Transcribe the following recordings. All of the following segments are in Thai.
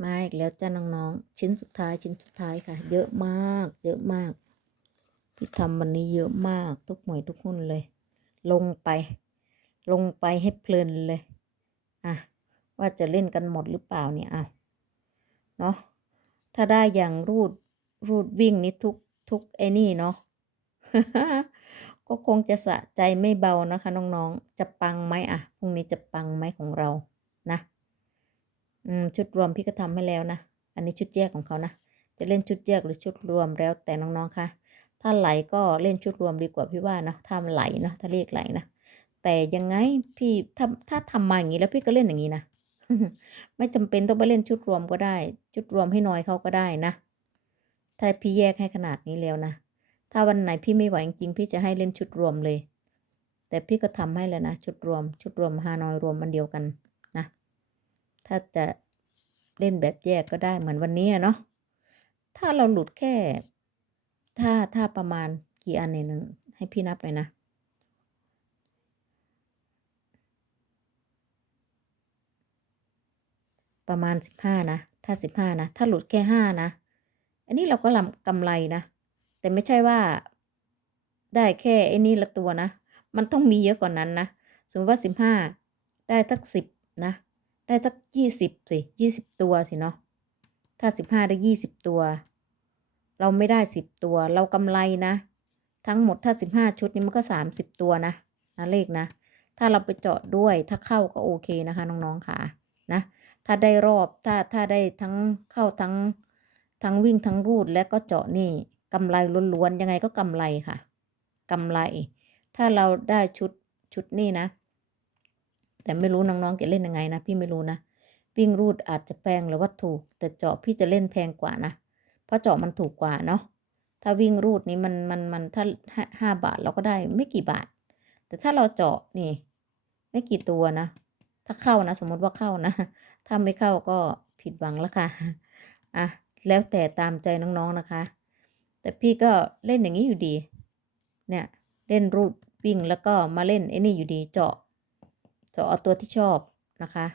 มาอีกแล้วจ้าน้องๆชิ้นสุดท้ายชิ้นสุดท้ายค่ะ เยอะมาก เยอะมากพี่ทำวันนี้เยอะมากทุกหน่วยทุกหุ้นเลย ลงไป ลงไปให้เพลินเลยอะว่าจะเล่นกันหมดหรือเปล่าเนี่ยเอาเนาะถ้าได้อย่างรูดรูดวิ่งนี่ทุกทุกไอ้นี่เนาะก็คงจะสะใจไม่เบานะคะน้องๆ จะปังไหมอะพรุ่งนี้จะปังไหมของเรา อืมชุดรวมพี่ก็ทำให้แล้วนะ อันนี้ชุดแยกของเขานะ จะเล่นชุดแยกหรือชุดรวมแล้วแต่น้องๆค่ะ ถ้าไหลก็เล่นชุดรวมดีกว่าพี่ว่านะถ้ามันไหลนะถ้าเรียกไหลนะแต่ยังไงพี่ถ้าถ้าทำมาอย่างนี้แล้วพี่ก็เล่นอย่างนี้นะไม่จำเป็นต้องไปเล่นชุดรวมก็ได้ ชุดรวมให้น้อยเขาก็ได้นะ ถ้าพี่แยกให้ขนาดนี้แล้วนะ ถ้าวันไหนพี่ไม่ไหวจริงๆพี่จะให้เล่นชุดรวมเลย แต่พี่ก็ทำให้แล้วนะ ชุดรวม ชุดรวมฮานอยรวมมันเดียวกัน ถ้าจะเล่นแบบแยกก็ได้เหมือนวันนี้เนาะถ้าเราหลุดแค่ ถ้าถ้าประมาณกี่อันเนี่ยหนึ่งให้พี่นับเลยนะประมาณสิบห้านะ ถ้าสิบห้านะ ถ้าหลุดแค่ห้านะ อันนี้เราก็ลำกำไรนะ แต่ไม่ใช่ว่า ได้แค่ไอ้นี่ละตัวนะ มันต้องมีเยอะกว่านนั้นนะ สมมติว่าสิบห้าได้ทักสิบนะ ได้ทักยี่สิบสิยี่สิบตัวสิเนาะถ้าสิบห้าได้ยี่สิบตัว เราไม่ได้สิบตัว เรากำไรนะ ทั้งหมดถ้าสิบห้าชุดนี้มันก็สามสิบตัวนะนะเลขนะ ถ้าเราไปเจาะด้วยถ้าเข้าก็โอเคนะคะน้องๆค่ะนะ ถ้าได้รอบถ้าถ้าได้ทั้งเข้าทั้งทั้งวิ่งทั้งรูดและก็เจาะนี่กำไรล้วนๆยังไงก็กำไรค่ะกำไร ถ้าเราได้ชุดชุดนี่นะ แต่ไม่รู้น้องๆจะเล่นยังไงนะ พี่ไม่รู้นะวิ่งรูดอาจจะแพงหรือว่าถูก แต่เจาะพี่จะเล่นแพงกว่านะเพราะเจาะมันถูกกว่าเนาะถ้าวิ่งรูดนี้มันมันมันถ้าห้าบาทเราก็ได้ไม่กี่บาท แต่ถ้าเราเจาะนี่ ไม่กี่ตัวนะถ้าเข้านะสมมติว่าเข้านะถ้าไม่เข้าก็ผิดหวังแล้วค่ะอะแล้วแต่ตามใจน้องๆนะคะ แต่พี่ก็เล่นอย่างนี้อยู่ดี เนี่ยเล่นรูดวิ่งแล้วก็มาเล่นไอ้นี่อยู่ดีเจาะ จะเอาตัวที่ชอบนะคะ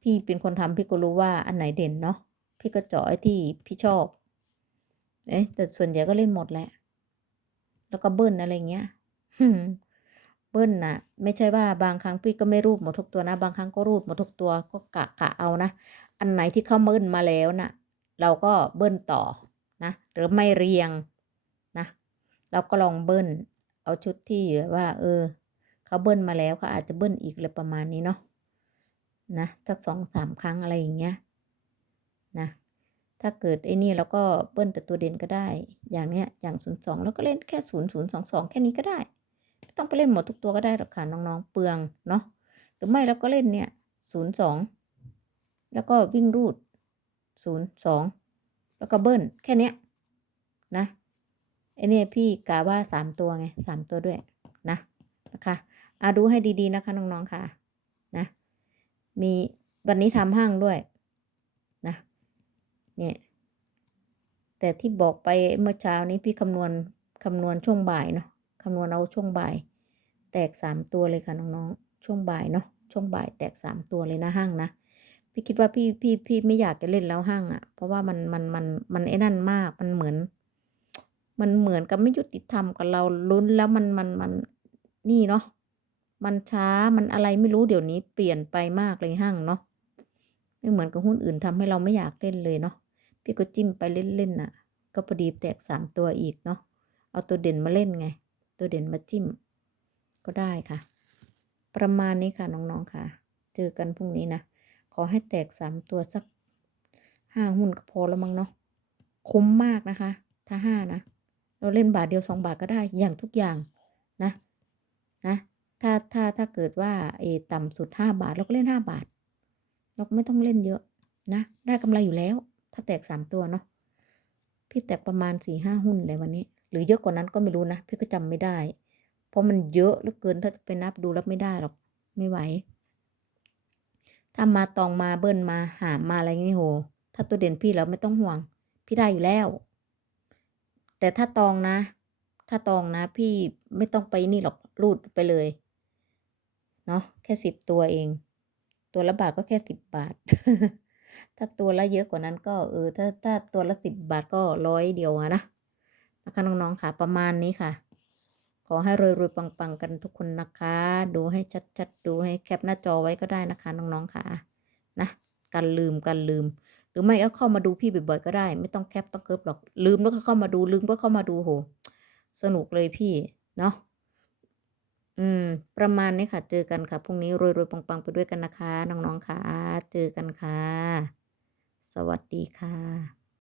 พี่เป็นคนทำพี่ก็รู้ว่าอันไหนเด่นเนาะพี่ก็เจาะไอ้ที่พี่ชอบ เอ๊ะแต่ส่วนใหญ่ก็เล่นหมดแหละ แล้วก็เบิ้ลอะไรเงี้ยเบิ้ลน่ะไม่ใช่ว่าบางครั้งพี่ก็ไม่รูดหมดทุกตัวนะ บางครั้งก็รูดหมดทุกตัวก็กะกะเอานะ อันไหนที่เขาเบิ้ลมาแล้วน่ะ เราก็เบิ้ลต่อนะ หรือไม่เรียงนะ เราก็ลองเบิ้ลเอาชุดที่ว่า เออ เขาเบิ้ลมาแล้วเขาอาจจะเบิ้ลอีกอะไรประมาณนี้เนาะนะสักสองสามครั้งอะไรอย่างเงี้ยนะถ้าเกิดไอ้นี่เราก็เบิ้ลแต่ตัวเด่นก็ได้ อย่างเนี้ยอย่างศูนย์สองเราก็เล่นแค่ศูนย์ศูนย์สองสองแค่นี้ก็ได้ไม่ต้องไปเล่นหมดทุกตัวก็ได้หรอกค่ะน้องๆเปลืองเนาะหรือไม่เราก็เล่นเนี่ยศูนย์สองแล้วก็วิ่งรูดศูนย์สองแล้วก็เบิ้ลแค่เนี้ยนะไอ้นี่พี่กาว่าสามตัวไงสามตัวด้วยนะนะคะ อาดูให้ดีๆนะคะน้องๆค่ะนะมีวันนี้ทำห้างด้วยนะเนี่ยแต่ที่บอกไปเมื่อเช้านี้พี่คำนวณคำนวณช่วงบ่ายเนาะคำนวณเอาช่วงบ่าย แตกสามตัวเลยค่ะน้องๆช่วงบ่ายเนาะช่วงบ่ายแตกสามตัวเลยนะห้างนะพี่คิดว่าพี่พี่พี่ไม่อยากจะเล่นแล้วห้างอะ่ะ เพราะว่ามันมันมันมันไอ้นั่นมากมันเหมือน มันเหมือนกับไม่ยุติธรรมกับเราลุ้นแล้วมันมันมันนี่เนาะ มันช้ามันอะไรไม่รู้เดี๋ยวนี้เปลี่ยนไปมากเลยห้างเนาะไม่เหมือนกับหุ้นอื่นทำให้เราไม่อยากเล่นเลยเนาะพี่ก็จิ้มไปเล่นๆน่ะ ก็พอดีแตกสามตัวอีกเนาะเอาตัวเด่นมาเล่นไง ตัวเด่นมาจิ้ม ก็ได้ค่ะ ประมาณนี้ค่ะน้องๆค่ะ เจอกันพรุ่งนี้นะขอให้แตกสามตัวสักห้าหุ้นก็พอแล้วมั้งเนาะคุ้มมากนะคะ ถ้าห้านะ เราเล่นบาทเดียวสองบาทก็ได้อย่างทุกอย่างนะนะ ถ้าถ้าถ้าเกิดว่าเอต่ำสุดห้าบาท เราก็เล่นห้าบาท เราก็ไม่ต้องเล่นเยอะนะ ได้กำไรอยู่แล้ว ถ้าแตกสามตัวเนาะพี่แตกประมาณสี่ห้าหุ้นเลยวันนี้ หรือเยอะกว่านั้นก็ไม่รู้นะ พี่ก็จำไม่ได้ เพราะมันเยอะเหลือเกินถ้าจะไปนับดูรับไม่ได้หรอกไม่ไหวถ้ามาตองมาเบิ้ลมาหามมาอะไรนี่โห ถ้าตัวเด่นพี่เราไม่ต้องห่วง พี่ได้อยู่แล้ว แต่ถ้าตองนะ ถ้าตองนะ พี่ไม่ต้องไปนี่หรอกรูดไปเลย เนาะแค่สิบตัวเอง ตัวละบาทก็แค่สิบบาท ถ้าตัวละเยอะกว่านั้นก็เออถ้าถ้าตัวละสิบบาทก็ร้อยเดียวนะนะคะน้องๆค่ะประมาณนี้ค่ะ ขอให้รวยๆปังๆ กันทุกคนนะคะ ดูให้ชัดๆ ดูให้แคปหน้าจอไว้ก็ได้นะคะ น้องๆค่ะนะกันลืมกันลืม หรือไม่ก็เข้ามาดูพี่บ่อยๆก็ได้ ไม่ต้องแคปต้องเคิร์ฟหรอกลืมแล้วก็เข้ามาดูลืมก็เข้ามาดูโห สนุกเลยพี่เนาะ อืม ประมาณนี้ค่ะ เจอกันค่ะ พรุ่งนี้รวย ๆ ปัง ๆ ไปด้วยกันนะคะ น้อง ๆ ค่ะ เจอกันค่ะ สวัสดีค่ะ